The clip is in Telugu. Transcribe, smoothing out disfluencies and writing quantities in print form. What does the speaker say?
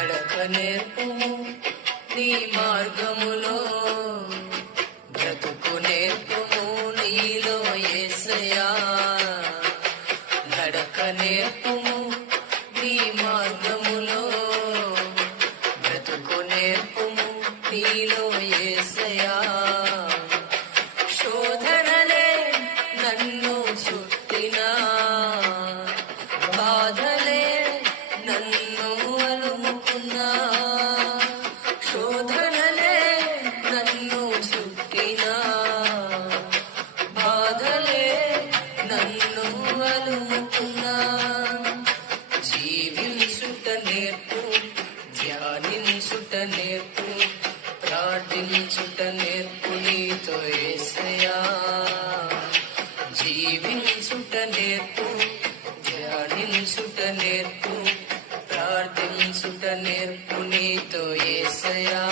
నడక నేర్పుము నీ మార్గములో, బ్రతుకు నేర్పుము నీలో యేసయ్యా. నడక నేర్పుము నీ మార్గములో, బ్రతుకు నేర్పుము నీలో యేసయ్యా. శోధనలే నన్ను చుట్టినా, బాధలే నన్ను అలుముకున్నా, శోధనలే నన్ను చుట్టినా, బాధలే నన్ను అలుముకున్నా. జీవించుట నేర్పు, ధ్యానించుట నేర్పు, ప్రార్థించుట నేర్పు నీతో యేసయ్యా. జీవించుట నేర్పు, ధ్యానించుట నేర్పు, ప్రార్థించుట నేర్పు నీతో యేసయ్యా.